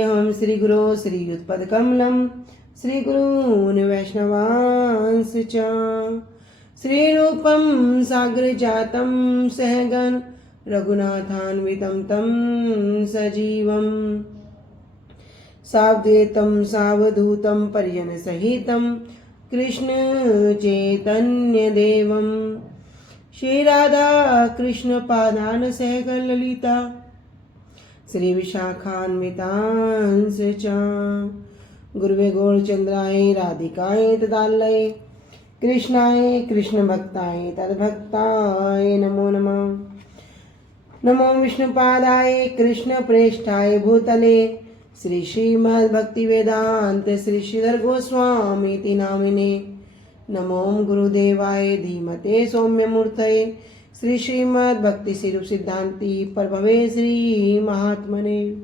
हम श्री गुरो श्रीयुतपदकमलं श्रीगुरून् वैष्णवांश्च च श्रीरूपं साग्रजातं सहगण रघुनाथान्वितं तं सजीवं सावधेतं सावधूतं परिजनसहितं कृष्ण चैतन्यदेवं श्री राधा कृष्ण पादान सहगण ललिता श्री विशाखान्वितांश्च च गुरुवे गौरचंद्राय राधिकाय तदालये कृष्णाय कृष्ण भक्ताय तद्भक्ताय नमो नमः। नमो विष्णुपादाय कृष्ण प्रेष्ठाय भूतले श्री श्रीमद् भक्ति वेदांत श्री श्रीधर गोस्वामी नामिने। नमो गुरुदेवाय धीमते सौम्य मूर्तये श्री श्रीमद् भक्ति स्वरूप सिद्धांति प्रभवे श्री महात्मने।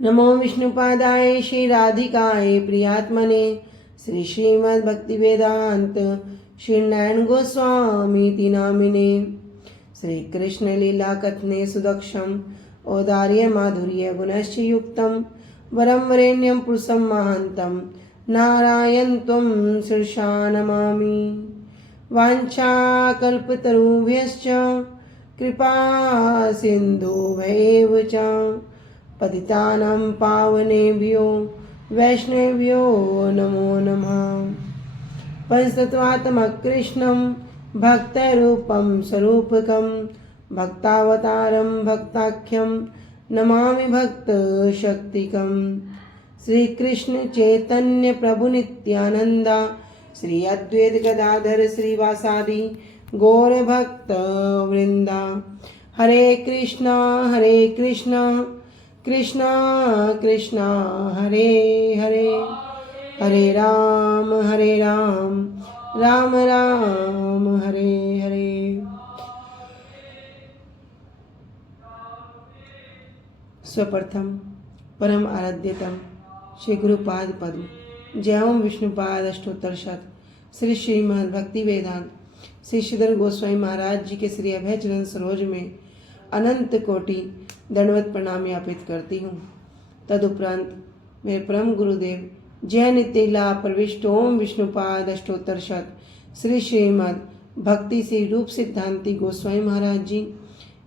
नमो विष्णुपादाय श्री राधिकाय प्रियात्मने श्री श्रीमद् भक्ति वेदांत श्री नारायण गोस्वामी नामिने। श्री कृष्ण लीला कथने सुदक्षम औदार्य माधुर्य गुणश्च युक्तम वरम वरेण्यम पुरुषम महांतम नारायण त्वं शीर्षा नमामि। वाञ्छाकल्पतरुभ्यश्च कृपा सिन्धुभ्यैव च पतितानां पावनेभ्यो वैष्णवेभ्यो नमो नमः। पंचतत्त्वात्मकृष्णं भक्तरूपं स्वरूपकं भक्तावतारं भक्ताख्यं नमामि भक्तशक्तिकं। श्री कृष्ण चैतन्य प्रभु नित्यानंदा श्री अद्वैत गदाधर श्रीवासादि गौर भक्त वृंदा। हरे कृष्णा कृष्णा कृष्णा हरे हरे हरे राम राम राम हरे हरे। स्वप्रथम परम आराध्यतम श्री गुरुपाद पद्म जय ओम विष्णुपाद अष्टोत्तर शत श्री श्रीमद् भक्ति वेदांत श्री श्रीधर गोस्वामी महाराज जी के श्री अभय चरण सरोज में अनंत कोटि दंडवत प्रणाम ज्ञापित करती हूँ। तदुपरांत मेरे परम गुरुदेव जय नित्यलीला प्रविष्ट ओम विष्णुपाद अष्टोत्तर शत श्री श्रीमद् भक्ति श्री रूप सिद्धांति गोस्वामी महाराज जी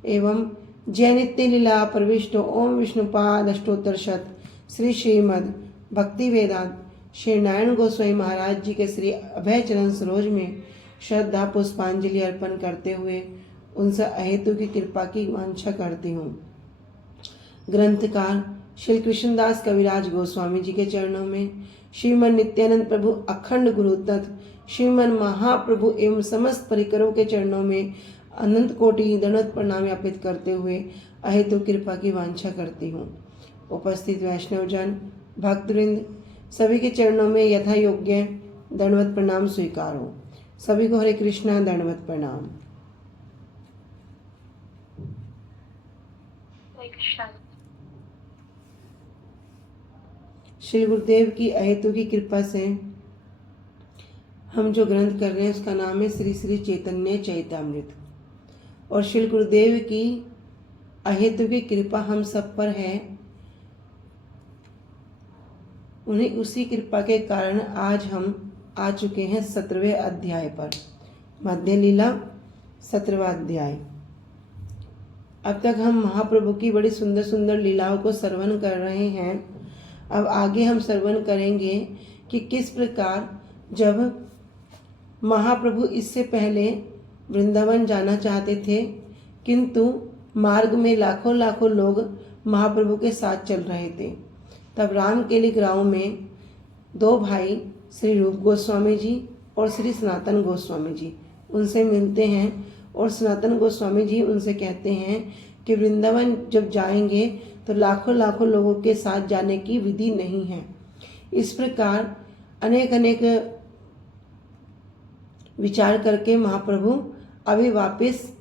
एवं जय नित्यलीला प्रविष्ट ओम विष्णुपाद अष्टोत्तर शत श्री श्रीमद् भक्ति वेदांत श्री नारायण गोस्वामी महाराज जी के श्री अभय चरण सरोज में श्रद्धा पुष्पांजलि अर्पण करते हुए उनसे अहेतु की कृपा की वांछा करती हूँ। ग्रंथकार श्री कृष्णदास कविराज गोस्वामी जी के चरणों में श्रीमन नित्यानंद प्रभु अखंड गुरु तत्व श्रीमन महाप्रभु एवं समस्त परिकरों के चरणों में अनंत कोटि दंडवत प्रणाम ज्ञापित करते हुए अहेतु कृपा की वांछा करती हूँ। उपस्थित वैष्णवजन भक्तवृंद सभी के चरणों में यथा योग्य दंडवत प्रणाम स्वीकार हो। सभी को हरे कृष्णा दंडवत प्रणाम। श्री गुरुदेव की अहेतु की कृपा से हम जो ग्रंथ कर रहे हैं उसका नाम है श्री श्री चैतन्य चैतामृत और श्री गुरुदेव की अहेतु की कृपा हम सब पर है। उन्हीं उसी कृपा के कारण आज हम आ चुके हैं 17वें अध्याय पर। मध्य लीला 17वां अध्याय। अब तक हम महाप्रभु की बड़ी सुंदर सुंदर लीलाओं को श्रवण कर रहे हैं। अब आगे हम श्रवण करेंगे कि किस प्रकार जब महाप्रभु इससे पहले वृंदावन जाना चाहते थे किंतु मार्ग में लाखों लाखों लोग महाप्रभु के साथ चल रहे थे, तब रामकेली गांव में दो भाई श्री रूप गोस्वामी जी और श्री सनातन गोस्वामी जी उनसे मिलते हैं और सनातन गोस्वामी जी उनसे कहते हैं कि वृंदावन जब जाएंगे तो लाखों लाखों लोगों के साथ जाने की विधि नहीं है। इस प्रकार अनेक अनेक विचार करके महाप्रभु अभी वापस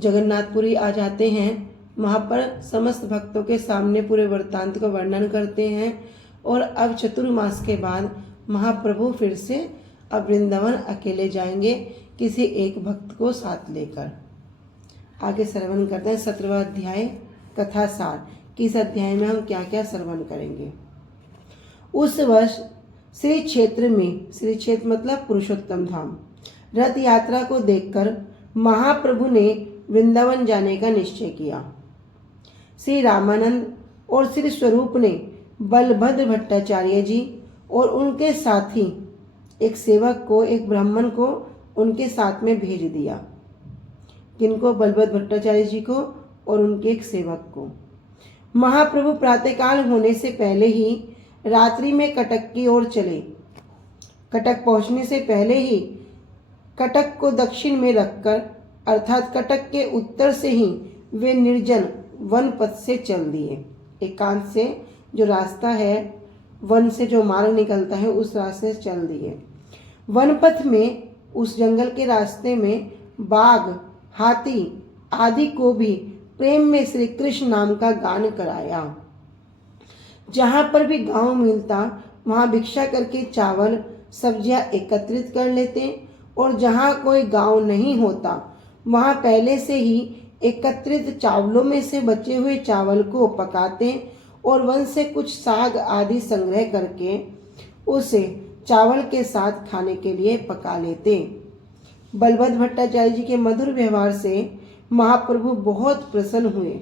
जगन्नाथपुरी आ जाते हैं। वहाँ पर समस्त भक्तों के सामने पूरे वृत्तांत का वर्णन करते हैं और अब चतुर्मास के बाद महाप्रभु फिर से अब वृंदावन अकेले जाएंगे किसी एक भक्त को साथ लेकर। आगे श्रवण करते हैं 17वां अध्याय कथा सार कि इस अध्याय में हम क्या क्या श्रवण करेंगे। उस वर्ष श्री क्षेत्र में, श्री क्षेत्र मतलब पुरुषोत्तम धाम, रथ यात्रा को देखकर महाप्रभु ने वृंदावन जाने का निश्चय किया। श्री रामानंद और श्री स्वरूप ने बलभद्र भट्टाचार्य जी और उनके साथी एक सेवक को, एक ब्राह्मण को उनके साथ में भेज दिया। किनको? बलभद्र भट्टाचार्य जी को और उनके एक सेवक को। महाप्रभु प्रातःकाल होने से पहले ही रात्रि में कटक की ओर चले। कटक पहुंचने से पहले ही कटक को दक्षिण में रखकर, अर्थात कटक के उत्तर से ही वे निर्जन वन पथ से चल दिए। एकांत से जो रास्ता है, वन से जो मार्ग निकलता है, उस रास्ते से चल दिए। वन पथ में, उस जंगल के रास्ते में बाघ, हाथी आदि को भी प्रेम में श्री कृष्ण नाम का गान कराया। जहाँ पर भी गांव मिलता वहाँ भिक्षा करके चावल सब्जियां एकत्रित कर लेते, और जहाँ कोई गांव नहीं होता वहाँ पहले से ही एकत्रित चावलों में से बचे हुए चावल को पकाते और वन से कुछ साग आदि संग्रह करके उसे चावल के साथ खाने के लिए पका लेते। बलभद्र भट्टाचार्य जी के मधुर व्यवहार से महाप्रभु बहुत प्रसन्न हुए।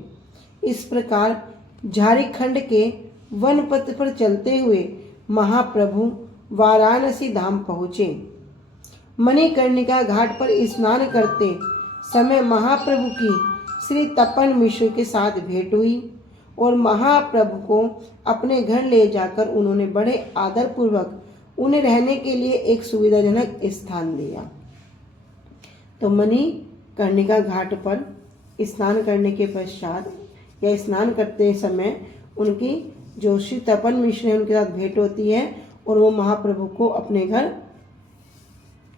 इस प्रकार झारखंड के वन पथ पर चलते हुए महाप्रभु वाराणसी धाम पहुँचे। मणिकर्णिका घाट पर स्नान करते समय महाप्रभु की श्री तपन मिश्र के साथ भेंट हुई और महाप्रभु को अपने घर ले जाकर उन्होंने बड़े आदर पूर्वक उन्हें रहने के लिए एक सुविधाजनक स्थान दिया। तो मणिकर्णिका घाट पर स्नान करने के पश्चात या स्नान करते समय उनकी जो श्री तपन मिश्र है उनके साथ भेंट होती है और वो महाप्रभु को अपने घर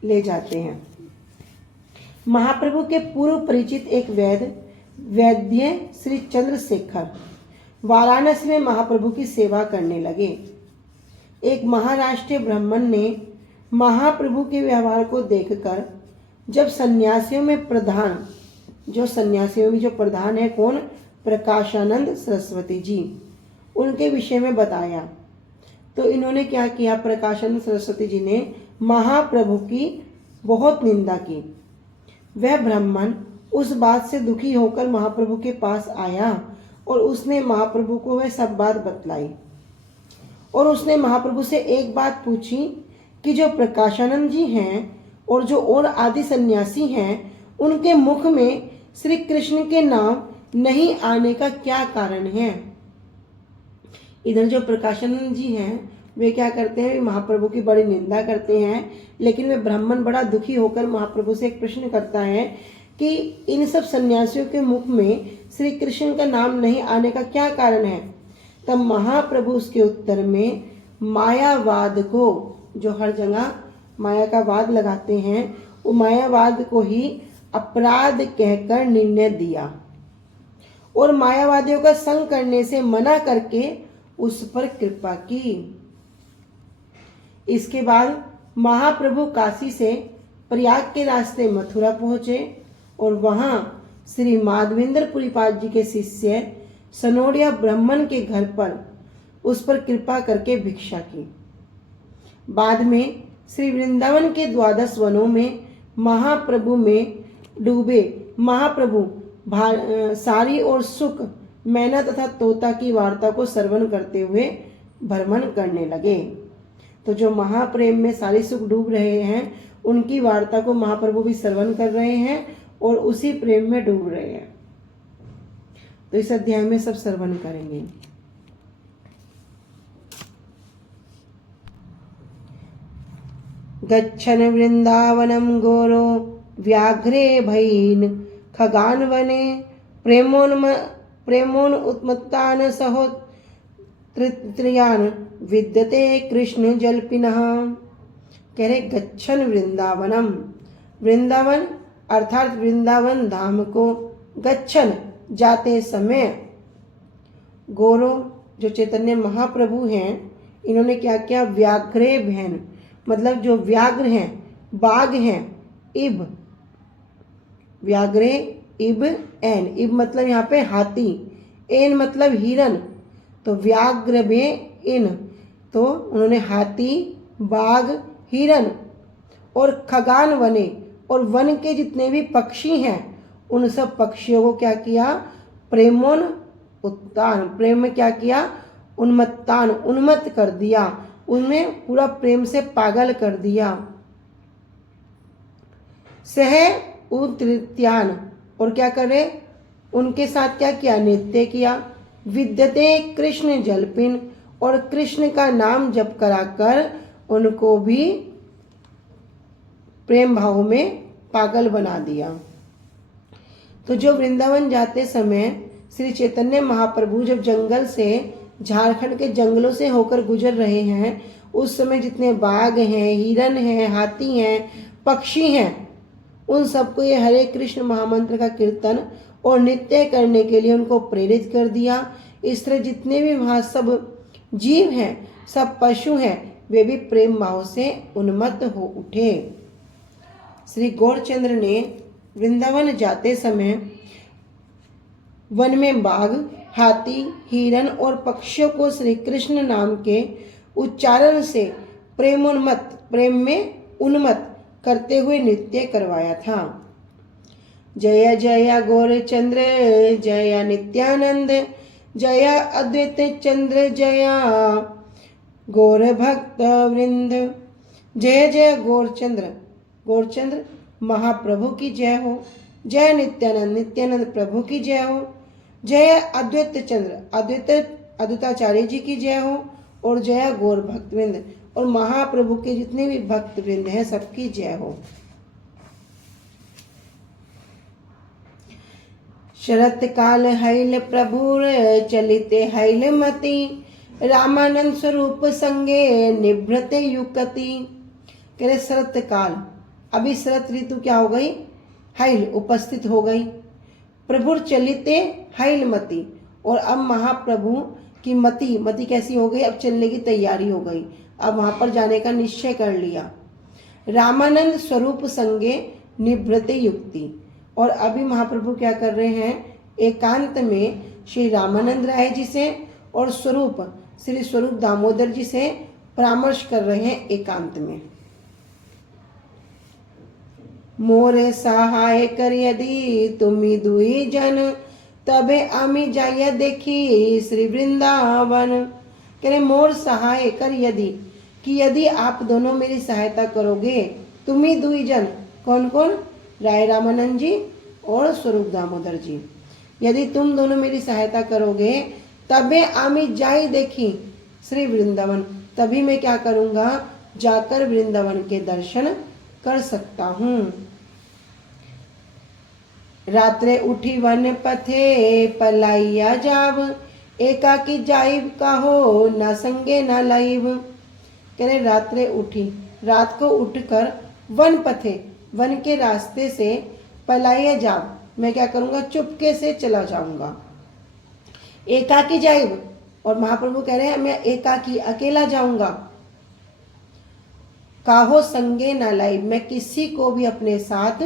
ले जाते हैं। महाप्रभु के पूर्व परिचित एक वैद्य श्री चंद्रशेखर वाराणसी में महाप्रभु की सेवा करने लगे। एक महाराष्ट्रीय ब्राह्मण ने महाप्रभु के व्यवहार को देखकर जब सन्यासियों में प्रधान, जो सन्यासियों में जो प्रधान है कौन? प्रकाशानंद सरस्वती जी, उनके विषय में बताया, तो इन्होंने क्या किया? प्रकाशानंद सरस्वती जी ने महाप्रभु की बहुत निंदा की। वह ब्राह्मण उस बात से दुखी होकर महाप्रभु के पास आया और उसने महाप्रभु को वह सब बात बतलाई और उसने महाप्रभु से एक बात पूछी कि जो प्रकाशानंद जी हैं और जो और आदि सन्यासी हैं उनके मुख में श्री कृष्ण के नाम नहीं आने का क्या कारण है। इधर जो प्रकाशानंद जी हैं वे क्या करते हैं? महाप्रभु की बड़ी निंदा करते हैं, लेकिन वे ब्राह्मण बड़ा दुखी होकर महाप्रभु से एक प्रश्न करता है कि इन सब सन्यासियों के मुख में श्री कृष्ण का नाम नहीं आने का क्या कारण है। तब महाप्रभु उसके उत्तर में मायावाद को, जो हर जगह माया का वाद लगाते हैं, वो मायावाद को ही अपराध कहकर निर्णय दिया और मायावादियों का संग करने से मना करके उस पर कृपा की। इसके बाद महाप्रभु काशी से प्रयाग के रास्ते मथुरा पहुंचे और वहां श्री माधवेंद्र पुरीपाद जी के शिष्य सनोडिया ब्राह्मण के घर पर उस पर कृपा करके भिक्षा की। बाद में श्री वृंदावन के 12 वनों में महाप्रभु में डूबे महाप्रभु सारी और सुख, मैना तथा तोता की वार्ता को श्रवण करते हुए भ्रमण करने लगे। तो जो महाप्रेम में सारी सुख डूब रहे हैं उनकी वार्ता को महाप्रभु भी श्रवण कर रहे हैं और उसी प्रेम में डूब रहे हैं। तो इस अध्याय में सब श्रवण करेंगे। गच्छन् वृंदावनं गोरो व्याघ्रे भयीन् खगान वने प्रेमोन उत्मत्तान सहो त्रियान विद्यते कृष्ण जल्पिनः। कह रहे गच्छन् वृंदावनम, वृंदावन अर्थात वृंदावन धाम को गच्छन् जाते समय गौरो जो चैतन्य महाप्रभु हैं इन्होंने क्या किया? व्याघ्रे भैन मतलब जो व्याघ्र हैं, बाघ हैं, इब व्याघ्रे इब एन, इब मतलब यहाँ पे हाथी, एन मतलब हिरन, तो व्याघ्र में इन, तो उन्होंने हाथी, बाघ, हिरन और खगान वने, और वन के जितने भी पक्षी हैं उन सब पक्षियों को क्या किया, प्रेमोन उत्तान, प्रेम में क्या किया, उन्मत्तान, उन्मत्त कर दिया, उनमें पूरा प्रेम से पागल कर दिया। सह उतृत्यान, और क्या करे, उनके साथ क्या किया, नृत्य किया। विद्यते कृष्ण जलपिन, और कृष्ण का नाम जप कराकर उनको भी प्रेम भाव में पागल बना दिया। तो जो वृंदावन जाते समय श्री चैतन्य महाप्रभु जब जंगल से, झारखंड के जंगलों से होकर गुजर रहे हैं, उस समय जितने बाघ हैं, हिरन हैं, हाथी हैं, पक्षी हैं, उन सबको ये हरे कृष्ण महामंत्र का कीर्तन और नृत्य करने के लिए उनको प्रेरित कर दिया। इस तरह जितने भी वहाँ सब जीव हैं, सब पशु हैं, वे भी प्रेम भाव से उन्मत्त हो उठे। श्री गौरचंद्र ने वृंदावन जाते समय वन में बाघ, हाथी, हिरन और पक्षियों को श्री कृष्ण नाम के उच्चारण से प्रेमोन्मत्त, प्रेम में उन्मत्त करते हुए नृत्य करवाया था। जय जय गौरचंद्र जय नित्यानंद, जय अद्वैत चंद्र जय गौर भक्त वृंद। जय जय गौरचंद्र, गौरचंद्र महाप्रभु की जय हो। जय नित्यानंद, नित्यानंद प्रभु की जय हो। जय अद्वैत चंद्र, अद्वैताचार्य जी की जय हो। और जय गौर भक्त वृंद, और महाप्रभु के जितने भी भक्त वृंद हैं सबकी जय हो। शरत काल हैल प्रभुर चलिते हैल मति, रामानंद स्वरूप संगे निभृते युकति। कह रहे शरत काल, अभी शरत ऋतु क्या हो गई, हैल उपस्थित हो गई। प्रभुर चलिते हैल मति, और अब महाप्रभु की मति, मति कैसी हो गई, अब चलने की तैयारी हो गई, अब वहां पर जाने का निश्चय कर लिया। रामानंद स्वरूप संगे निभृते युक्ति, और अभी महाप्रभु क्या कर रहे हैं, एकांत में श्री रामानंद राय जी से और स्वरूप श्री स्वरूप दामोदर जी से परामर्श कर रहे हैं एकांत में। मोरे सहाय कर यदि तुम्ही दुई जन, तबे आमी जाय देखी श्री वृंदावन। कह रहे मोर सहाय कर यदि, कि यदि आप दोनों मेरी सहायता करोगे, तुम्ही दुई जन, कौन कौन, राय रामानंद जी और स्वरूप दामोदर जी, यदि तुम दोनों मेरी सहायता करोगे, तबे आमी जाई देखी श्री वृंदावन, तभी मैं क्या करूंगा, जाकर वृंदावन के दर्शन कर सकता हूँ। रात्रे उठी वन पथे पलाइया जाव, एकाकी जाइब काहो न संगे न लाइब। कह रहे रात्रे उठी, रात को उठकर वन पथे, वन के रास्ते से पलाइया जाव, मैं क्या करूंगा, चुपके से चला जाऊंगा। एकाकी जाइब, और महाप्रभु कह रहे हैं मैं एकाकी अकेला जाऊंगा। काहो संगे न लाइब, मैं किसी को भी अपने साथ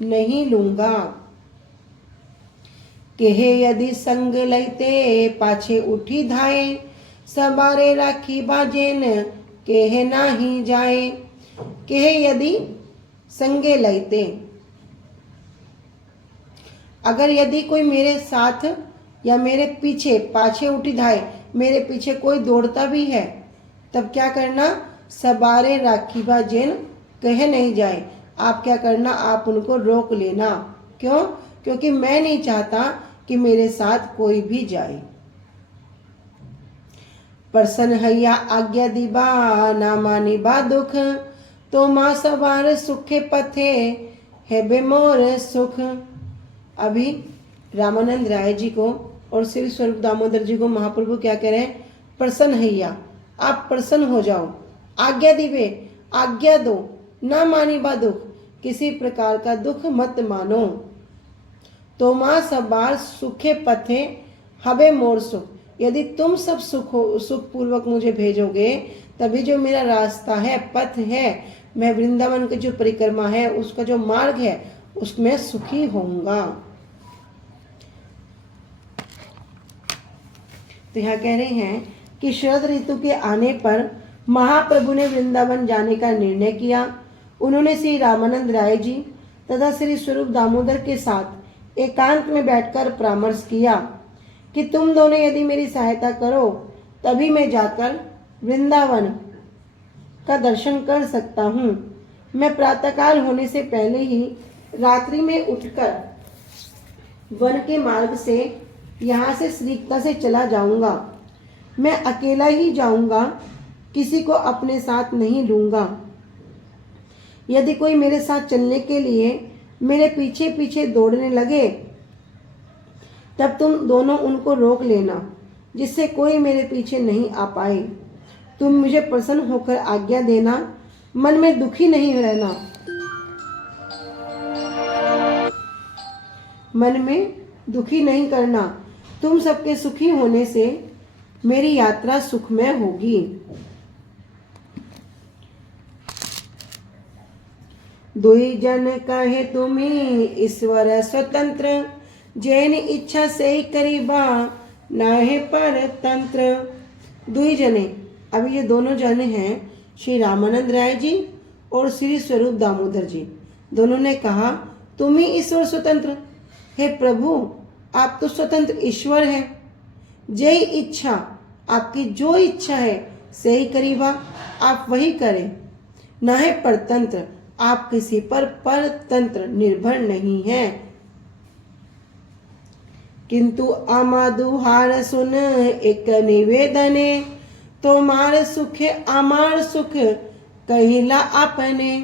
नहीं लूंगा। केहे यदि संग लैते पाछे उठी धाए, सबारे राखी बाजेन केहे नाही जाए। केहे यदि संगे लैते, अगर यदि कोई मेरे साथ या मेरे पीछे, पाछे उठी धाए, मेरे पीछे कोई दौड़ता भी है, तब क्या करना, सबारे राखी बाजेन कहे नहीं जाए, आप क्या करना, आप उनको रोक लेना। क्यों, क्योंकि मैं नहीं चाहता कि मेरे साथ कोई भी जाए। प्रसन्न हैया आज्ञा दीबा ना मानी बा दुख, तो माँ सवार सुखे पथे है बेमोर सुख। अभी रामानंद राय जी को और श्री स्वरूप दामोदर जी को महाप्रभु क्या कह रहे हैं, प्रसन्न हैया, आप प्रसन्न हो जाओ, आज्ञा दीबे, आज्ञा दो, ना मानी बा दुख, किसी प्रकार का दुख मत मानो। तो माँ सबार सुखे पथे हबे मोर सुख, यदि तुम सब सुख पूर्वक मुझे भेजोगे, तभी जो मेरा रास्ता है, पथ है, मैं वृंदावन की जो परिक्रमा है, उसका जो मार्ग है, उसमें सुखी होऊंगा। तो यहाँ कह रहे हैं कि शरद ऋतु के आने पर महाप्रभु ने वृंदावन जाने का निर्णय किया। उन्होंने श्री रामानंद राय जी तथा श्री स्वरूप दामोदर के साथ एकांत में बैठकर परामर्श किया कि तुम दोनों यदि मेरी सहायता करो तभी मैं जाकर वृंदावन का दर्शन कर सकता हूँ। मैं प्रातःकाल होने से पहले ही रात्रि में उठकर वन के मार्ग से यहाँ से शीघ्रता से चला जाऊंगा। मैं अकेला ही जाऊंगा, किसी को अपने साथ नहीं लूंगा। यदि कोई मेरे साथ चलने के लिए मेरे पीछे पीछे दौड़ने लगे तब तुम दोनों उनको रोक लेना, जिससे कोई मेरे पीछे नहीं आ पाए। तुम मुझे प्रसन्न होकर आज्ञा देना, मन में दुखी नहीं रहना। मन में दुखी नहीं करना। तुम सबके सुखी होने से मेरी यात्रा सुखमय होगी। दुई जन कहे तुम्ही ईश्वर स्वतंत्र, जैन इच्छा से ही करीबा नाहे पर तंत्र। दुई जने, अभी ये दोनों जने हैं श्री रामानंद राय जी और श्री स्वरूप दामोदर जी। दोनों ने कहा तुम ही ईश्वर स्वतंत्र, हे प्रभु आप तो स्वतंत्र ईश्वर हैं। जय इच्छा, आपकी जो इच्छा है से ही करीबा, आप वही करें। ना है परतंत्र, आप किसी पर परतंत्र निर्भर नहीं है। किंतु आमादुहार सुन एक निवेदने, तोमार सुख आमार सुख कहिला आपने।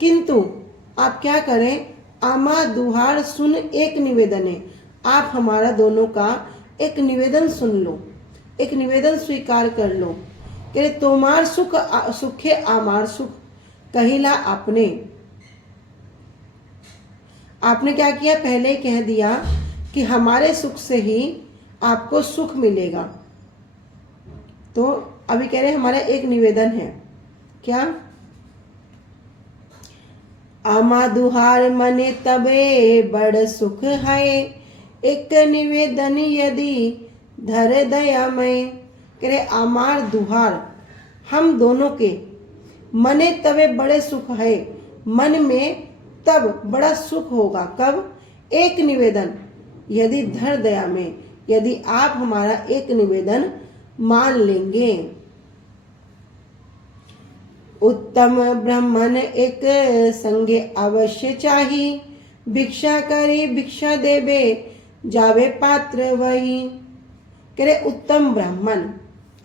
किंतु आप क्या करें, आमा दुहार सुन एक निवेदन है, आप हमारा दोनों का एक निवेदन सुन लो, एक निवेदन स्वीकार कर लो। कह तोमार सुख सुखे आमार सुख कहिला आपने। आपने क्या किया, पहले कह दिया कि हमारे सुख से ही आपको सुख मिलेगा। तो अभी कह रहे हमारा एक निवेदन है, क्या, आमा दुहार मने तबे बड़ सुख है, एक निवेदन यदि धर दयामय। करे आमार दुहार, हम दोनों के मने तबे बड़े सुख है, मन में तब बड़ा सुख होगा। कब, एक निवेदन यदि धर दया में, यदि आप हमारा एक निवेदन मान लेंगे। उत्तम ब्राह्मण एक संगे अवश्य चाही, भिक्षा करे भिक्षा देवे जावे पात्र वही। करे उत्तम ब्राह्मण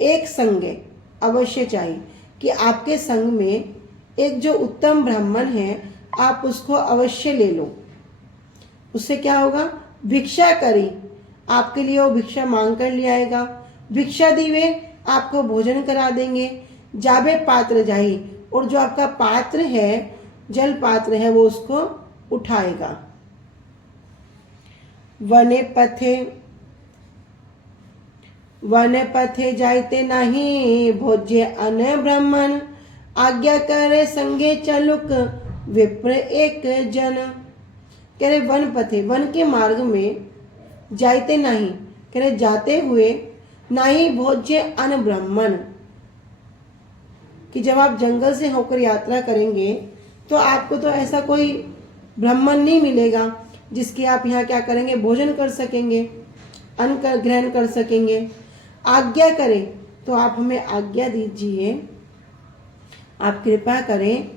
एक संगे अवश्य चाहिए, कि आपके संग में एक जो उत्तम ब्राह्मण है आप उसको अवश्य ले लो। उससे क्या होगा, भिक्षा करी, आपके लिए वो भिक्षा मांग कर ले आएगा। भिक्षा दीवे, आपको भोजन करा देंगे। जाबे पात्र जाही, और जो आपका पात्र है, जल पात्र है, वो उसको उठाएगा। वन पथे जायते नहीं, भोज्य अन ब्राह्मण, आज्ञा करे संगे चलुक विप्र एक जन। कह रहे वन पथे, वन के मार्ग में जायते नहीं, कह रहे जाते हुए नहीं, भोज्य अन ब्राह्मण, कि जब आप जंगल से होकर यात्रा करेंगे तो आपको तो ऐसा कोई ब्राह्मण नहीं मिलेगा जिसकी आप यहाँ क्या करेंगे, भोजन कर सकेंगे, अन्न ग्रहण कर सकेंगे। आज्ञा करें, तो आप हमें आज्ञा दीजिए, आप कृपा करें।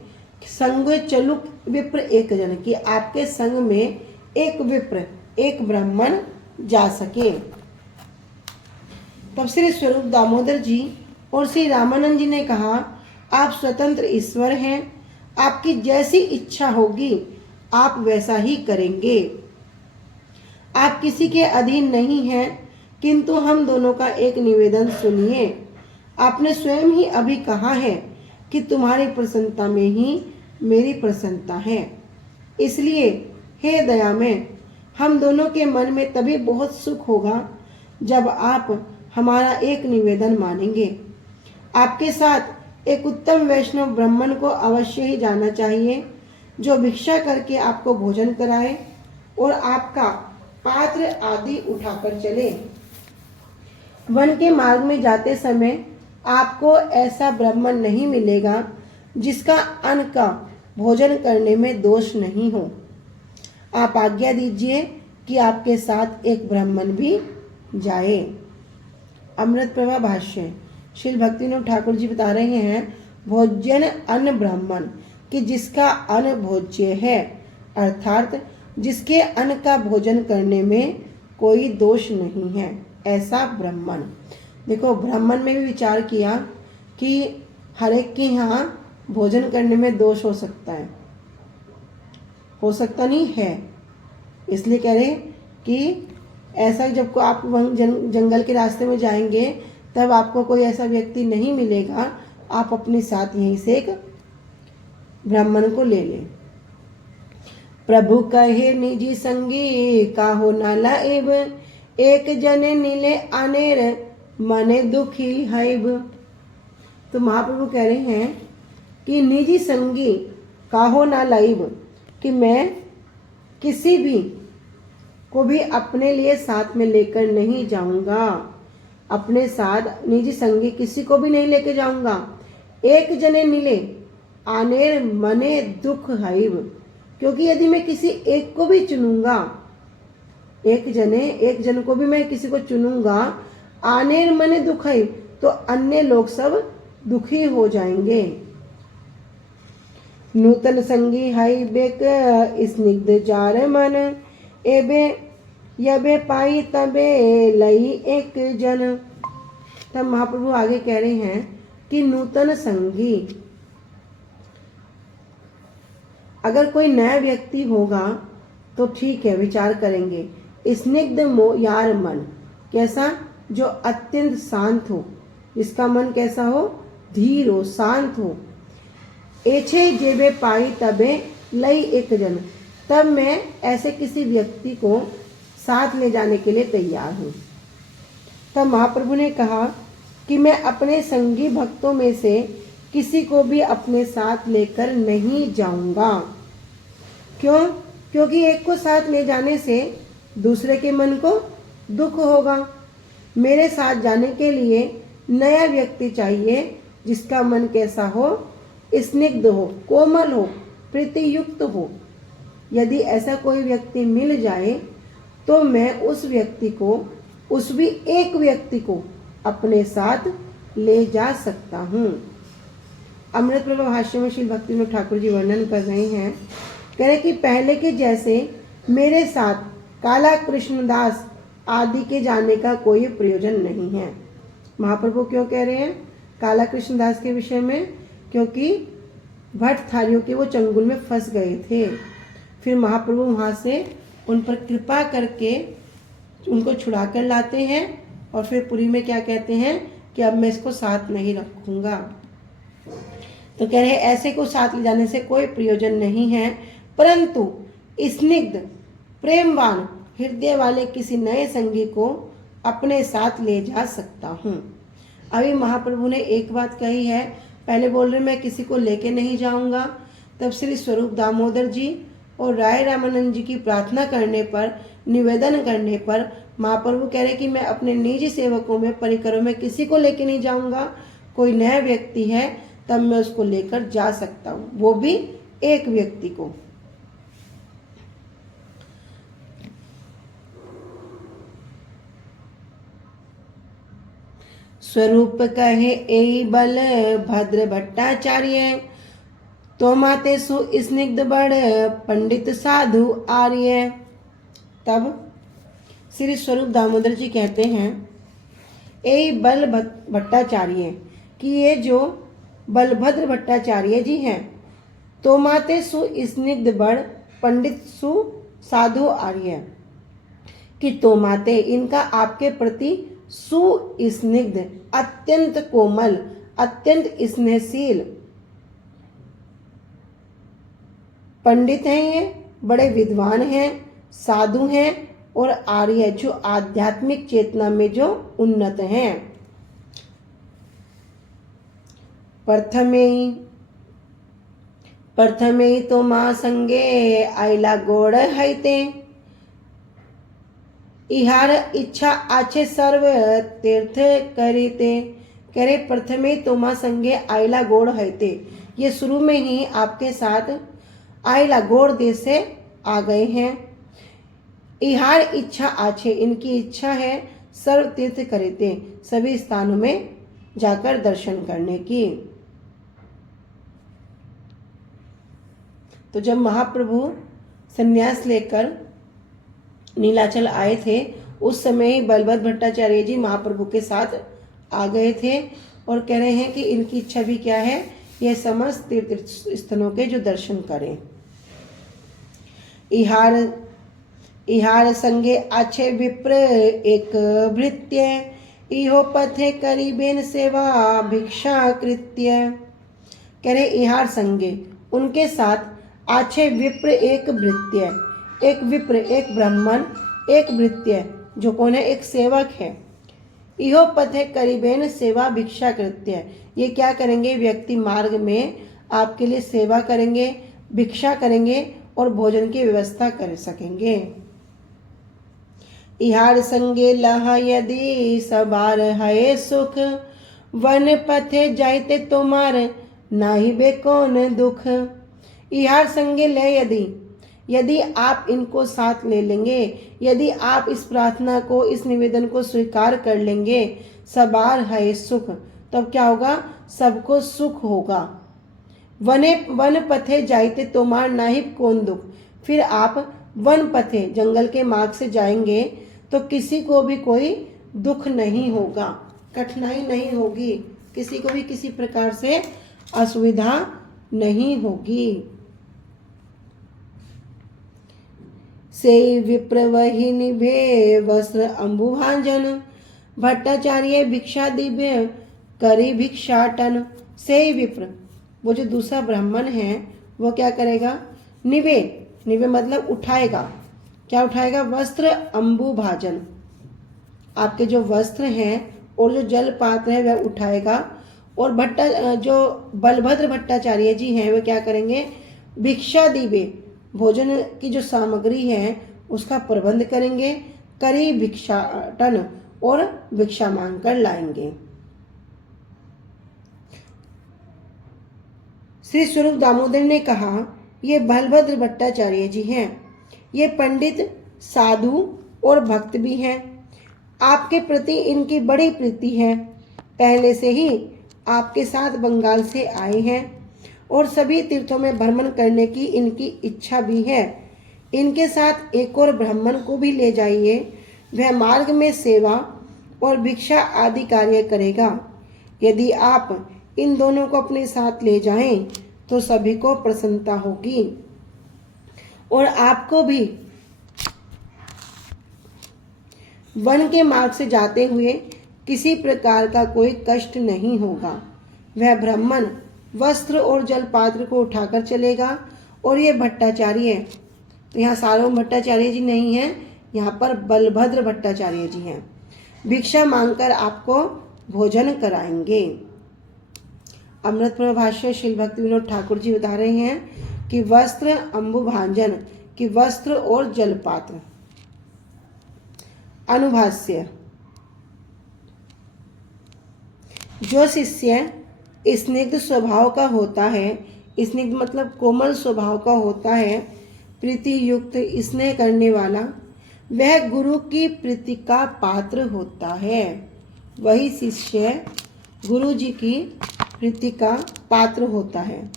संग चलुक विप्र एक जन, कि आपके संग में एक विप्र, एक ब्राह्मण जा सके। तब श्री स्वरूप दामोदर जी और श्री रामानंद जी ने कहा, आप स्वतंत्र ईश्वर हैं, आपकी जैसी इच्छा होगी आप वैसा ही करेंगे। आप किसी के अधीन नहीं हैं, किंतु हम दोनों का एक निवेदन सुनिए। आपने स्वयं ही अभी कहा है कि तुम्हारी प्रसन्नता में ही मेरी प्रसन्नता है, इसलिए हे दया में, हम दोनों के मन में तभी बहुत सुख होगा जब आप हमारा एक निवेदन मानेंगे। आपके साथ एक उत्तम वैष्णव ब्राह्मण को अवश्य ही जाना चाहिए, जो भिक्षा करके आपको भोजन कराए और आपका पात्र आदि उठाकर चले। वन के मार्ग में जाते समय आपको ऐसा ब्राह्मण नहीं मिलेगा जिसका अन्न का भोजन करने में दोष नहीं हो। आप आज्ञा दीजिए कि आपके साथ एक ब्राह्मण भी जाए। अमृत प्रभा भाष्य। श्री भक्तिविनोद ठाकुर जी बता रहे हैं, भोजन अन्न ब्राह्मण कि जिसका अन्न भोज्य है, अर्थात जिसके अन्न का भोजन करने में कोई दोष नहीं है, ऐसा ब्राह्मण। देखो, ब्राह्मण में भी विचार किया कि हर एक के यहाँ भोजन करने में दोष हो सकता है, हो सकता नहीं है, इसलिए कह रहे कि ऐसा जब को आप जंगल के रास्ते में जाएंगे तब आपको कोई ऐसा व्यक्ति नहीं मिलेगा, आप अपने साथ यहीं से एक ब्राह्मण को ले लें। प्रभु कहे निजी संगी काहो न लाइब, एक जने नीले आनेर मने दुखी हैब। तो महाप्रभु कह रहे हैं कि निजी संगी काहो न लाइब, कि मैं किसी भी को भी अपने लिए साथ में लेकर नहीं जाऊंगा, अपने साथ निजी संगी किसी को भी नहीं लेके जाऊंगा। एक जने नीले आनेर मने दुख हैब, क्योंकि यदि मैं किसी एक को भी चुनूंगा, एक जन को भी मैं किसी को चुनूंगा, आनेर मने दुख है, तो अन्य लोग सब दुखी हो जाएंगे। नूतन संगी हाई बेक स्निग्ध जार मन, एबे यबे पाई तबे लई एक जन। तब महाप्रभु आगे कह रहे हैं कि नूतन संगी, अगर कोई नया व्यक्ति होगा तो ठीक है, विचार करेंगे। स्निग्ध यार मन, कैसा? जो अत्यंत शांत हो, जिसका मन कैसा हो? धीर हो, शांत हो। एछे जेबे पाई तबे लई एक जन, तब मैं ऐसे किसी व्यक्ति को साथ ले जाने के लिए तैयार हूँ। तब महाप्रभु ने कहा कि मैं अपने संगी भक्तों में से किसी को भी अपने साथ लेकर नहीं जाऊंगा। क्यों? क्योंकि एक को साथ ले जाने से दूसरे के मन को दुख होगा। मेरे साथ जाने के लिए नया व्यक्ति चाहिए जिसका मन कैसा हो? स्निग्ध हो, कोमल हो, प्रीतियुक्त हो। यदि ऐसा कोई व्यक्ति मिल जाए तो मैं उस व्यक्ति को, उस भी एक व्यक्ति को अपने साथ ले जा सकता हूँ। अमृत प्रभा भाष्य में श्री भक्तिविनोद ठाकुर जी वर्णन कर रहे हैं, कह रहे कि पहले के जैसे मेरे साथ काला कृष्णदास आदि के जाने का कोई प्रयोजन नहीं है। महाप्रभु क्यों कह रहे हैं काला कृष्णदास के विषय में? क्योंकि भट्टधारियों के वो चंगुल में फंस गए थे। फिर महाप्रभु वहाँ से उन पर कृपा करके उनको छुड़ा कर लाते हैं और फिर पुरी में क्या कहते हैं कि अब मैं इसको साथ नहीं रखूँगा। तो कह रहे ऐसे को साथ ले जाने से कोई प्रयोजन नहीं है, परंतु स्निग्ध प्रेमवान हृदय वाले किसी नए संगी को अपने साथ ले जा सकता हूँ। अभी महाप्रभु ने एक बात कही है, पहले बोल रहे मैं किसी को लेके नहीं जाऊंगा, तब श्री स्वरूप दामोदर जी और राय रामानंद जी की प्रार्थना करने पर, निवेदन करने पर महाप्रभु कह रहे कि मैं अपने निजी सेवकों में, परिकरों में किसी को लेके नहीं जाऊंगा। कोई नया व्यक्ति है तब मैं उसको लेकर जा सकता हूँ, वो भी एक व्यक्ति को। स्वरूप कहे ए बल भद्र भट्टाचार्य, तो माते सु स्निग्ध बड़ पंडित साधु आर्य। तब श्री स्वरूप दामोदर जी कहते हैं ए बल भट्टाचार्य, कि ये जो बलभद्र भट्टाचार्य जी हैं, तो माते सु स्निग्ध बड़ पंडित सु साधु आर्य, कि तो माते इनका आपके प्रति सुस्निग्ध, अत्यंत कोमल, अत्यंत स्नेहशील पंडित हैं, ये बड़े विद्वान हैं, साधु हैं और आर्य जो आध्यात्मिक चेतना में जो उन्नत हैं। प्रथमे तो माँ संगे आइला गोड़ हैते, इहार इच्छा आछे सर्व तीर्थ करीते, करे प्रथमे तोमा संगे आयला गोड़ हैते। ये शुरू में ही आपके साथ आयला गोड़ देश से आ गए हैं। इहार इच्छा आछे, इनकी इच्छा है सर्व तीर्थ करीते, सभी स्थानों में जाकर दर्शन करने की। तो जब महाप्रभु संन्यास लेकर नीलाचल आए थे, उस समय ही बलभद्र भट्टाचार्य जी महाप्रभु के साथ आ गए थे और कह रहे हैं कि इनकी इच्छा भी क्या है, यह समस्त तीर्थ स्थलों के जो दर्शन करें। इहार संगे आछे विप्र एक भृत्य, इहो पथे करीबेन सेवा भिक्षा कृत्य। कह रहे इहार संगे, उनके साथ आछे विप्र एक भृत्य, एक विप्र एक ब्राह्मण, एक भृत्य जो कौन है, एक सेवक है। इहो पथे करीबेन सेवा भिक्षा कृत्य, ये क्या करेंगे, व्यक्ति मार्ग में आपके लिए सेवा करेंगे, भिक्षा करेंगे और भोजन की व्यवस्था कर सकेंगे। इहार संगे लह यदि सबार है सुख, वन पथे जाइते तुम्हार नाही बे कौन दुख। इहार संगे ले यदि आप इनको साथ ले लेंगे, यदि आप इस प्रार्थना को, इस निवेदन को स्वीकार कर लेंगे, सबार है सुख, तब क्या होगा, सबको सुख होगा। वन पथे जाइते तोमार नाहिब कौन दुख, फिर आप वन पथे जंगल के मार्ग से जाएंगे तो किसी को भी कोई दुख नहीं होगा, कठिनाई नहीं होगी, किसी को भी किसी प्रकार से असुविधा नहीं होगी। से विप्र वही निभे वस्त्र अंबुभाजन, भट्टाचार्य भिक्षा दिव्य करी भिक्षाटन। से विप्र, वो जो दूसरा ब्राह्मण है वो क्या करेगा, निवे मतलब उठाएगा, क्या उठाएगा, वस्त्र अंबुभाजन, आपके जो वस्त्र हैं और जो जल पात्र है वह उठाएगा। और जो बलभद्र भट्टाचार्य जी हैं वे क्या करेंगे, भिक्षा दिवे, भोजन की जो सामग्री है उसका प्रबंध करेंगे, करी भिक्षाटन, और भिक्षा मांग कर लाएंगे। श्री स्वरूप दामोदर ने कहा, ये बलभद्र भट्टाचार्य जी हैं, ये पंडित, साधु और भक्त भी हैं। आपके प्रति इनकी बड़ी प्रीति है, पहले से ही आपके साथ बंगाल से आए हैं और सभी तीर्थों में भ्रमण करने की इनकी इच्छा भी है। इनके साथ एक और ब्राह्मण को भी ले जाइए, वह मार्ग में सेवा और भिक्षा आदि कार्य करेगा। यदि आप इन दोनों को अपने साथ ले जाएं तो सभी को प्रसन्नता होगी और आपको भी वन के मार्ग से जाते हुए किसी प्रकार का कोई कष्ट नहीं होगा। वह ब्राह्मण वस्त्र और जल पात्र को उठाकर चलेगा और ये भट्टाचार्य, तो यहाँ सार्वभौम भट्टाचार्य जी नहीं हैं, यहाँ पर बलभद्र भट्टाचार्य जी हैं, भिक्षा मांगकर आपको भोजन कराएंगे। अमृत प्रभाष्य श्री भक्ति विनोद ठाकुर जी बता रहे हैं कि वस्त्र अंबुभाजन, कि वस्त्र और जलपात्र। अनुभाष्य, जो शिष्य स्निग्ध स्वभाव का होता है, स्निग्ध मतलब कोमल स्वभाव का होता है, प्रीति युक्त स्नेह करने वाला, वह गुरु की प्रीति का पात्र होता है। वही शिष्य गुरु जी की प्रीति का पात्र होता है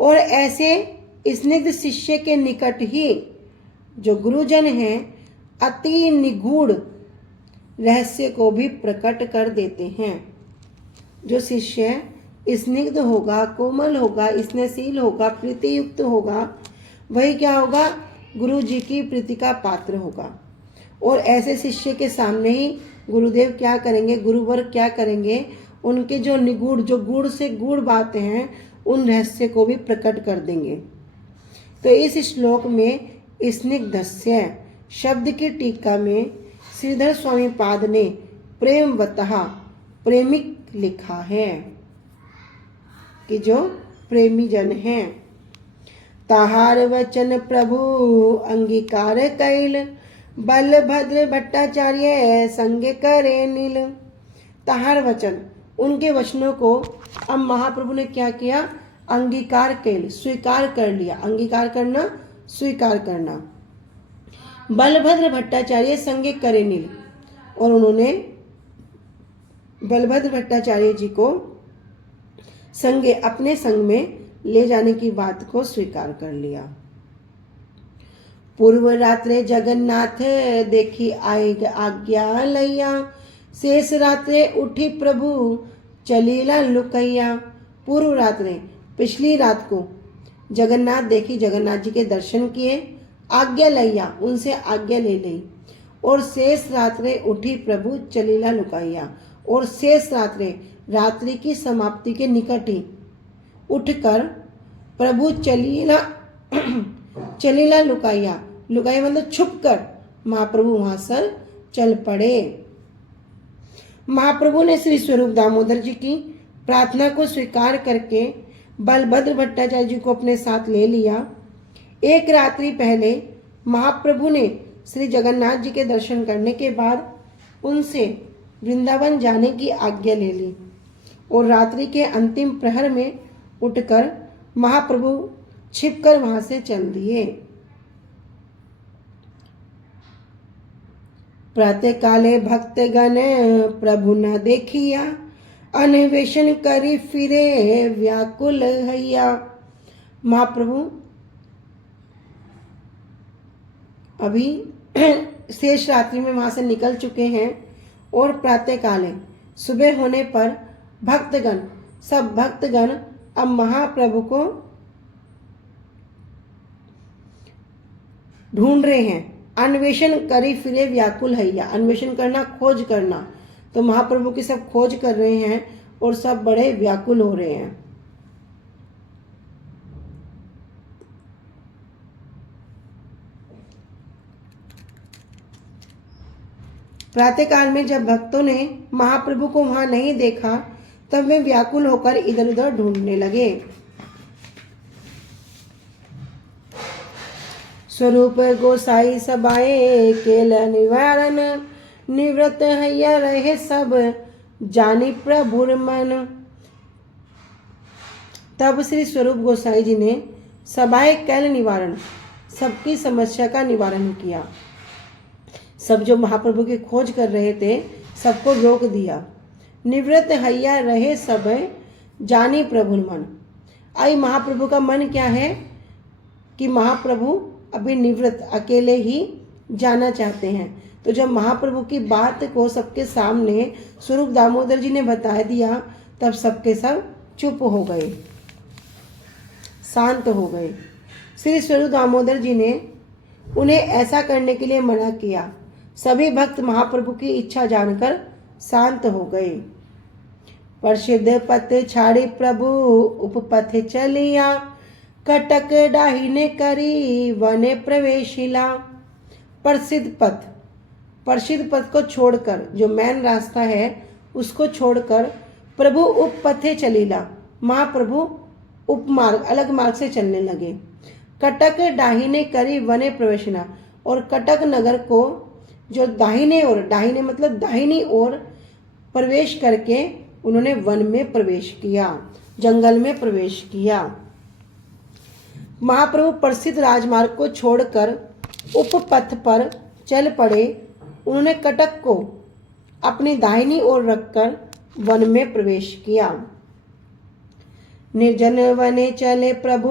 और ऐसे स्निग्ध शिष्य के निकट ही जो गुरुजन हैं अति निगूढ़ रहस्य को भी प्रकट कर देते हैं। जो शिष्य स्निग्ध होगा, कोमल होगा, स्नेहशील होगा, प्रीति युक्त होगा, वही क्या होगा, गुरु जी की प्रीति का पात्र होगा। और ऐसे शिष्य के सामने ही गुरुदेव क्या करेंगे, गुरुवर क्या करेंगे, उनके जो निगूढ़, जो गूढ़ से गूढ़ बातें हैं उन रहस्य को भी प्रकट कर देंगे। तो इस श्लोक में स्निग्धस्य शब्द की टीका में श्रीधर स्वामी पाद ने प्रेमवतः प्रेमिक लिखा है कि जो प्रेमी जन हैं। ताहार वचन प्रभु अंगीकार कैल, बलभद्र भट्टाचार्य संग करे नील। तहार वचन, उनके वचनों को अब महाप्रभु ने क्या किया? अंगीकार कर, स्वीकार कर लिया। अंगीकार करना, स्वीकार करना। बलभद्र भट्टाचार्य संगे करे नील, और उन्होंने बलभद्र भट्टाचार्य जी को संगे, अपने संग में ले जाने की बात को स्वीकार कर लिया। पूर्व रात्रे जगन्नाथ देखी आए आज्ञा लैया, शेष रात्रे उठी प्रभु चलीला लुकैया। पूर्व रात्रे, पिछली रात को जगन्नाथ देखी, जगन्नाथ जी के दर्शन किए, आज्ञा लैया, उनसे आज्ञा ले ली। और शेष रात्रे उठी प्रभु चलीला लुकैया, और शेष रात्रे, रात्रि की समाप्ति के निकट ही उठकर प्रभु चलीला चलीला लुकाया, लुकाया मतलब छुप कर महाप्रभु वहां से चल पड़े। महाप्रभु ने श्री स्वरूप दामोदर जी की प्रार्थना को स्वीकार करके बलभद्र भट्टाचार्य जी को अपने साथ ले लिया। एक रात्रि पहले महाप्रभु ने श्री जगन्नाथ जी के दर्शन करने के बाद उनसे वृंदावन जाने की आज्ञा ले ली, और रात्रि के अंतिम प्रहर में उठकर महाप्रभु छिपकर वहां से चल दिए। प्रातः काले भक्तगण प्रभु न देखिया, अन्वेषण करी फिरे व्याकुल हैया। महाप्रभु अभी शेष रात्रि में वहां से निकल चुके हैं, और प्रातः काले, सुबह होने पर भक्तगण, सब भक्तगण अब महाप्रभु को ढूंढ रहे हैं। अन्वेषण करी फिरे व्याकुल हैया, अन्वेषण करना, खोज करना। तो महाप्रभु की सब खोज कर रहे हैं और सब बड़े व्याकुल हो रहे हैं। प्रातःकाल में जब भक्तों ने महाप्रभु को वहां नहीं देखा, तब वे व्याकुल होकर इधर उधर ढूंढने लगे। स्वरूप गोसाई सबाए केल निवारण, निवृत्त हैया रहे सब जानी प्रभुर मन। तब श्री स्वरूप गोसाई जी ने सबाए कैल निवारण, सबकी समस्या का निवारण किया। सब जो महाप्रभु की खोज कर रहे थे, सबको रोक दिया। निवृत्त हैया रहे सब जानी प्रभु मन। आई महाप्रभु का मन क्या है कि महाप्रभु अभी निवृत्त, अकेले ही जाना चाहते हैं। तो जब महाप्रभु की बात को सबके सामने स्वरूप दामोदर जी ने बता दिया, तब सबके सब चुप हो गए, शांत हो गए। श्री स्वरूप दामोदर जी ने उन्हें ऐसा करने के लिए मना किया। सभी भक्त महाप्रभु की इच्छा जानकर शांत हो गए। प्रसिद्ध पथ छाड़ी प्रभु उपपथ चलिया, कटक डाहिने करी वने प्रवेशिला। प्रसिद्ध पथ को छोड़कर, जो मेन रास्ता है उसको छोड़कर प्रभु उपपथे चलीला, महाप्रभु उपमार्ग, अलग मार्ग से चलने लगे। कटक डाहिने करी वने प्रवेशिला, और कटक नगर को जो दाहिने ओर, दाहिने मतलब दाहिनी ओर प्रवेश करके उन्होंने वन में प्रवेश किया, जंगल में प्रवेश किया। महाप्रभु प्रसिद्ध राजमार्ग को छोड़कर उपपथ पर चल पड़े। उन्होंने कटक को अपनी दाहिनी ओर रखकर वन में प्रवेश किया। निर्जन वने चले प्रभु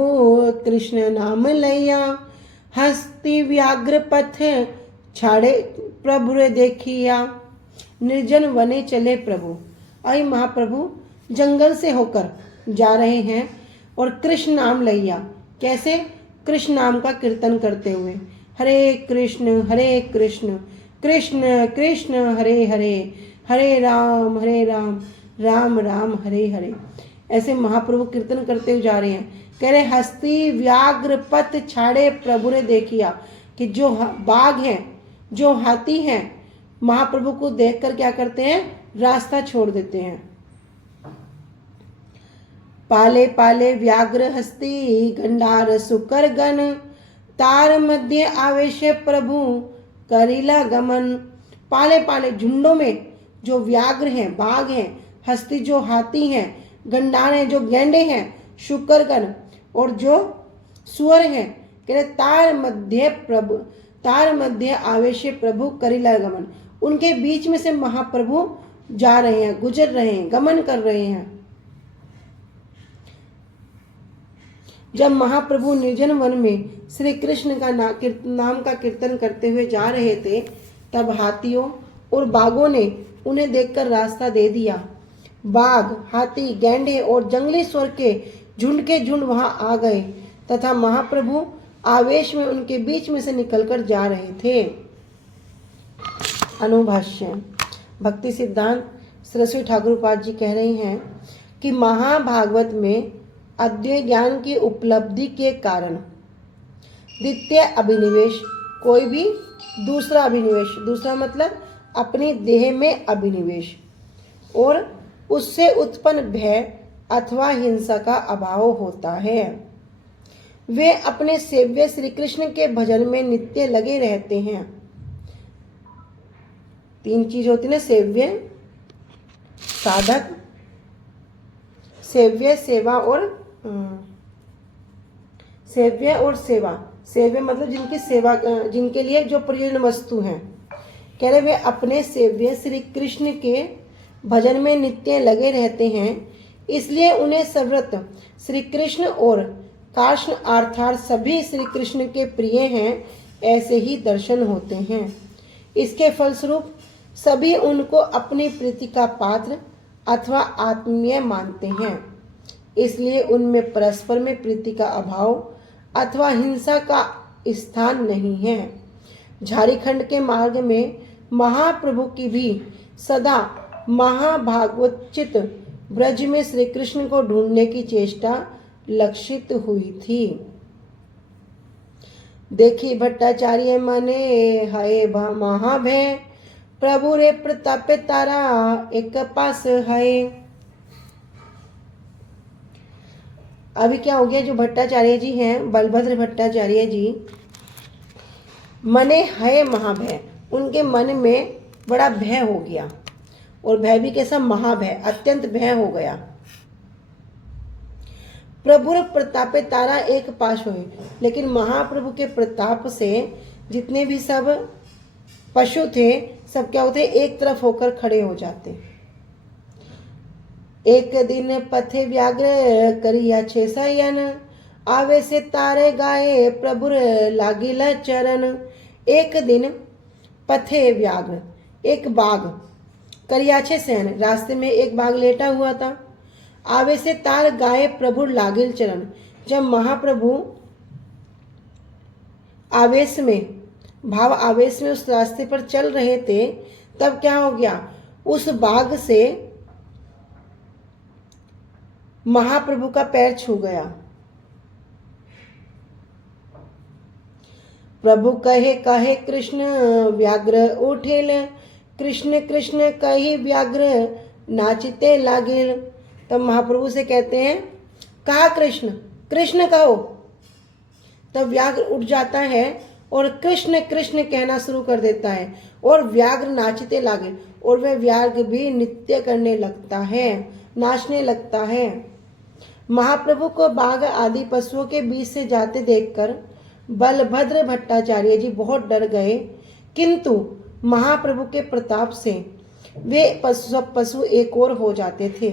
कृष्ण नाम लैया, हस्ती व्याघ्र पथ छाड़े प्रभु रे देखिया। निर्जन वने चले प्रभु, आई महाप्रभु जंगल से होकर जा रहे हैं और कृष्ण नाम लैया। कैसे? कृष्ण नाम का कीर्तन करते हुए, हरे कृष्ण कृष्ण कृष्ण हरे हरे, हरे राम राम राम हरे हरे। ऐसे महाप्रभु कीर्तन करते हुए जा रहे हैं। कह रहे हस्ती व्याघ्र पथ छाड़े प्रभु ने देखिया, कि जो बाघ हैं, जो हाथी हैं, महाप्रभु को देखकर क्या करते हैं? रास्ता छोड़ देते हैं। पाले पाले व्याघ्र हस्ती गंडार सुकर गण, तार मध्य आवेश प्रभु करीला गमन, पाले पाले झुंडों में जो व्याघ्र हैं, बाघ हैं, हस्ती जो हाथी हैं, गंडार हैं जो गैंडे हैं, शुक्रगण और जो सुअर हैं। कह तार मध्य आवेश प्रभु करीला गमन, उनके बीच में से महाप्रभु जा रहे हैं, गुजर रहे हैं, गमन कर रहे हैं। जब महाप्रभु निर्जन वन में श्री कृष्ण का नाम का कीर्तन करते हुए जा रहे थे, तब हाथियों और बाघों ने उन्हें देखकर रास्ता दे दिया। बाघ, हाथी, गैंडे और जंगली सुअर के झुंड वहां आ गए तथा महाप्रभु आवेश में उनके बीच में से निकलकर जा रहे थे। अनुभाष्य। भक्ति सिद्धांत सरस्वती ठाकुर पाद जी कह रही हैं कि महाभागवत में अद्वैत ज्ञान की उपलब्धि के कारण द्वितीय अभिनिवेश, कोई भी दूसरा अभिनिवेश, दूसरा मतलब अपनी देह में अभिनिवेश, और उससे उत्पन्न भय अथवा हिंसा का अभाव होता है। वे अपने सेव्य श्री कृष्ण के भजन में नित्य लगे रहते हैं। तीन चीज होती है, सेव्य, साधक, सेव्य, सेवा और सेव्य और सेवा। सेव्य मतलब जिनकी सेवा, जिनके लिए जो प्रयोजन वस्तु हैं। कह रहे वे अपने सेव्य श्री कृष्ण के भजन में नित्य लगे रहते हैं, इसलिए उन्हें सर्वत्र श्री कृष्ण और कृष्ण अर्थात सभी श्री कृष्ण के प्रिय हैं, ऐसे ही दर्शन होते हैं। इसके फलस्वरूप सभी उनको अपनी प्रीति का पात्र अथवा आत्मीय मानते हैं, इसलिए उनमें परस्पर में प्रीति का अभाव अथवा हिंसा का स्थान नहीं है। झारखंड के मार्ग में महाप्रभु की भी सदा महाभागवतचित ब्रज में श्री कृष्ण को ढूंढने की चेष्टा लक्षित हुई थी। देखी भट्टाचार्य मने हाय महाभय, प्रभु रे प्रताप तारा एक पास है। अभी क्या हो गया, जो भट्टाचार्य जी हैं, बलभद्र भट्टाचार्य जी, मने है महाभय, उनके मन में बड़ा भय हो गया, और भय भी कैसा, महाभय, अत्यंत भय हो गया। प्रभु प्रतापे तारा एक पास हुए, लेकिन महाप्रभु के प्रताप से जितने भी सब पशु थे, सब क्या होते, एक तरफ होकर खड़े हो जाते। एक दिन पथे व्याघ्र करिया छे सयन, आवे से तारे गाए प्रभु लागिल चरण। एक दिन पथे व्याघ्र, एक बाघ, करियाछे सैन, रास्ते में एक बाघ लेटा हुआ था। आवे से तार गाए प्रभु लागिल चरण, जब महाप्रभु आवेश में, भाव आवेश में उस रास्ते पर चल रहे थे, तब क्या हो गया, उस बाघ से महाप्रभु का पैर छू गया। प्रभु कहे कहे कृष्ण व्याघ्र उठेल, कृष्ण कृष्ण कही व्याघ्र नाचते लागिल। तब महाप्रभु से कहते हैं, कहा कृष्ण, कृष्ण कहो। तब व्याघ्र उठ जाता है और कृष्ण कृष्ण कहना शुरू कर देता है, और व्याघ्र नाचते लागिल, और वह व्याघ्र भी नृत्य करने लगता है, नाचने लगता है। महाप्रभु को बाघ आदि पशुओं के बीच से जाते देखकर बलभद्र भट्टाचार्य जी बहुत डर गए, किंतु महाप्रभु के प्रताप से वे पशु एक और हो जाते थे।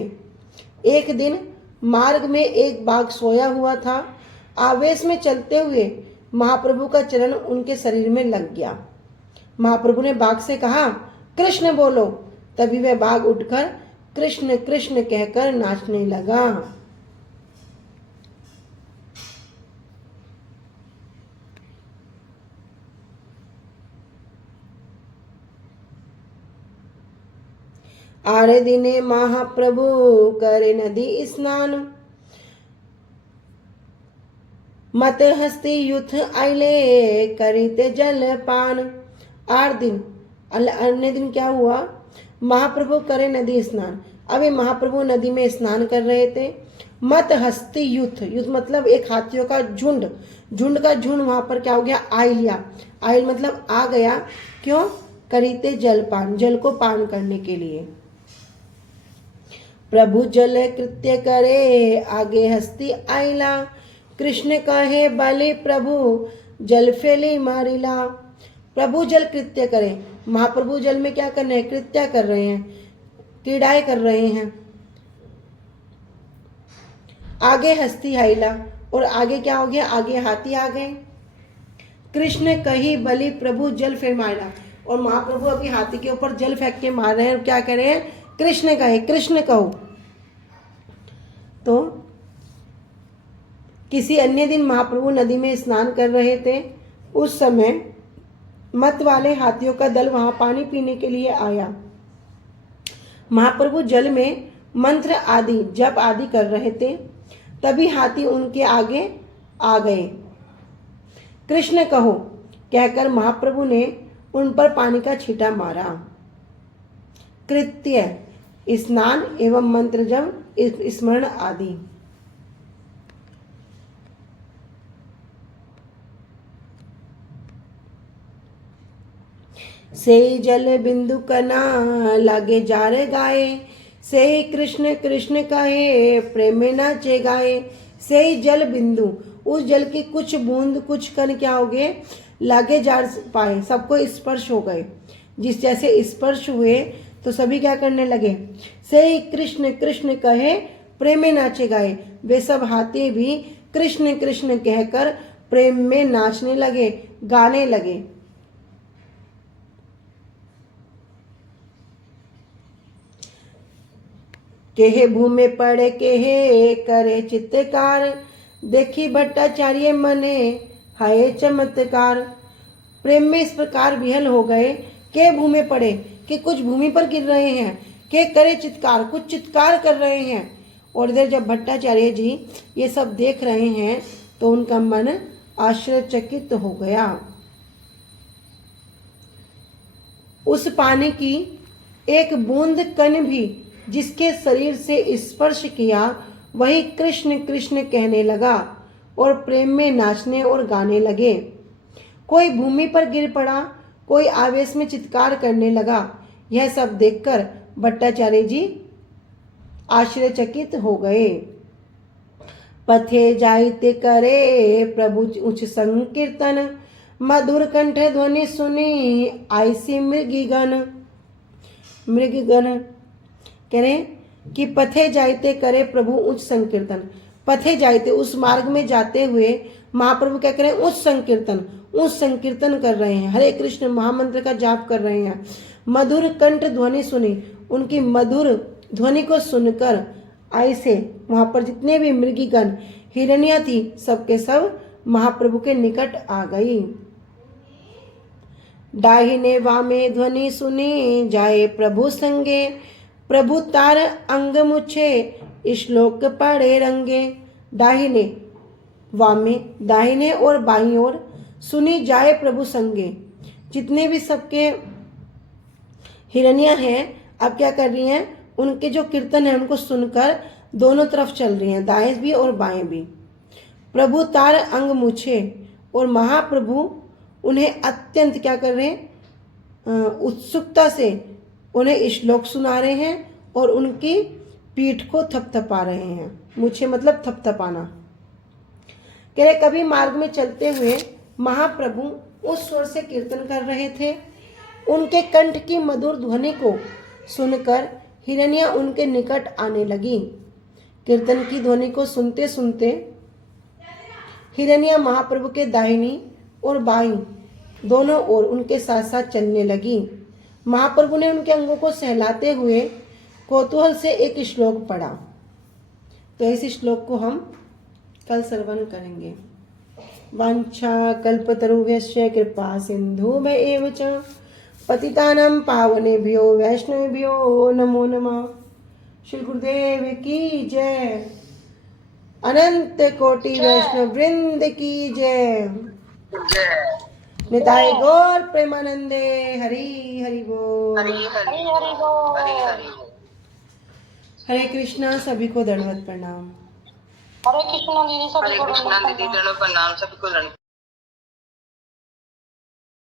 एक दिन मार्ग में एक बाघ सोया हुआ था। आवेश में चलते हुए महाप्रभु का चरण उनके शरीर में लग गया। महाप्रभु ने बाघ से कहा, कृष्ण बोलो। तभी वह बाघ उठकर कृष्ण कृष्ण कहकर नाचने लगा। आरे दिने महाप्रभु करे नदी स्नान, मत हस्ती युथ आइले करीते जल पान। अन्य दिन क्या हुआ, महाप्रभु करे नदी स्नान। अभी महाप्रभु नदी में स्नान कर रहे थे। मत हस्ती युथ, युथ मतलब एक हाथियों का झुंड, झुंड का झुंड वहां पर क्या हो गया, आ लिया। आइल मतलब आ गया, क्यों? करीते जलपान, जल को पान करने के लिए। प्रभु जल कृत्य करे आगे हस्ती आइला, कृष्ण कहे बलि प्रभु जल फेली मारिला। प्रभु जल कृत्य करे, महाप्रभु जल में क्या करने हैं? कृत्य कर रहे हैं, क्रीड़ाएं कर रहे हैं। आगे हस्ती आइला, और आगे क्या हो गया? आगे हाथी आ गए। कृष्ण कही बलि प्रभु जल फेर मारिला, और महाप्रभु अभी हाथी के ऊपर जल फेंक के मार रहे हैं। और क्या कह रहे हैं? कृष्ण कहे, कृष्ण कहो। तो किसी अन्य दिन महाप्रभु नदी में स्नान कर रहे थे। उस समय मत वाले हाथियों का दल वहां पानी पीने के लिए आया। महाप्रभु जल में मंत्र आदि जप आदि कर रहे थे, तभी हाथी उनके आगे आ गए। कृष्ण कहो कहकर महाप्रभु ने उन पर पानी का छींटा मारा। कृत्य स्नान एवं मंत्र जप स्मरण आदि। से जल बिंदु कना लागे जार गाए, से कृष्ण कृष्ण कहे प्रेम नाचे गाए। से जल बिंदु, उस जल की कुछ बूंद कुछ कण क्या हो गए? लागे जार पाए, सबको स्पर्श हो गए। जिस जैसे स्पर्श हुए तो सभी क्या करने लगे? से कृष्ण कृष्ण कहे प्रेम में नाचे गाए। वे सब हाथी भी कृष्ण कृष्ण कहकर प्रेम में नाचने लगे, गाने लगे। केहे भूमि पड़े केहे करे चित्रकार, देखी भट्टाचार्य मने हाय चमत्कार। प्रेम में इस प्रकार विहल हो गए के भूमि पड़े, कि कुछ भूमि पर गिर रहे हैं, के करे चित्कार, कुछ चित्कार कर रहे हैं। और इधर जब भट्टाचार्य जी ये सब देख रहे हैं तो उनका मन आश्चर्यचकित हो गया। उस पानी की एक बूंद कण भी जिसके शरीर से स्पर्श किया वही कृष्ण कृष्ण कहने लगा और प्रेम में नाचने और गाने लगे। कोई भूमि पर गिर पड़ा, कोई आवेश में चित्कार करने लगा। यह सब देखकर भट्टाचार्य जी आश्चर्यचकित हो गए। पथे जाइते करे प्रभु उच्च संकीर्तन, मधुर कंठ ध्वनि सुनी आईसी मृगीगण। मृगगण कह रहे कि पथे जाइते करे प्रभु उच्च संकीर्तन। पथे जाइते, उस मार्ग में जाते हुए महाप्रभु क्या करें? उच्च संकीर्तन, उच्च संकीर्तन कर रहे हैं, हरे कृष्ण महामंत्र का जाप कर रहे हैं। मधुर कंठ ध्वनि सुनी, उनकी मधुर ध्वनि को सुनकर ऐसे वहां पर जितने भी मृगीगण हिरनिया थी सबके सब महाप्रभु के निकट आ गई। दाहिने वामे ध्वनि सुनी जाए प्रभु संगे, प्रभु तार अंग मुछे श्लोक पढ़े रंगे। दाहिने वामे, दाहिने और बाईं ओर सुनी जाए प्रभु संगे। जितने भी सबके हिरनिया हैं अब क्या कर रही हैं? उनके जो कीर्तन है उनको सुनकर दोनों तरफ चल रही हैं, दाएं भी और बाएं भी। प्रभु तार अंग मुछे, और महाप्रभु उन्हें अत्यंत क्या कर रहे हैं? उत्सुकता से उन्हें श्लोक सुना रहे हैं और उनकी पीठ को थपथपा रहे हैं। मुझे मतलब थपथपाना। कह रहे कभी मार्ग में चलते हुए महाप्रभु उस स्वर से कीर्तन कर रहे थे। उनके कंठ की मधुर ध्वनि को सुनकर हिरनिया उनके निकट आने लगी। कीर्तन की ध्वनि को सुनते सुनते हिरनिया महाप्रभु के दाहिनी और बाईं दोनों ओर उनके साथ साथ चलने लगी। महाप्रभु ने उनके अंगों को सहलाते हुए कौतूहल से एक श्लोक पढ़ा। तो इस श्लोक को हम कल श्रवण करेंगे। वांछा कल्पतरुभ्यश्च कृपा सिन्धुभ्येव च पतितानां पावनेभ्यो वैष्णवेभ्यो नमो नमः। श्री गुरुदेव की जय। अनंत कोटि वैष्णव वृंद की जय। निताय गौर प्रेमानंदे हरि हरि बोल। हरे कृष्णा। सभी को दंडवत प्रणाम। हरे कृष्णा दीदी, सभी को दंडवत प्रणाम।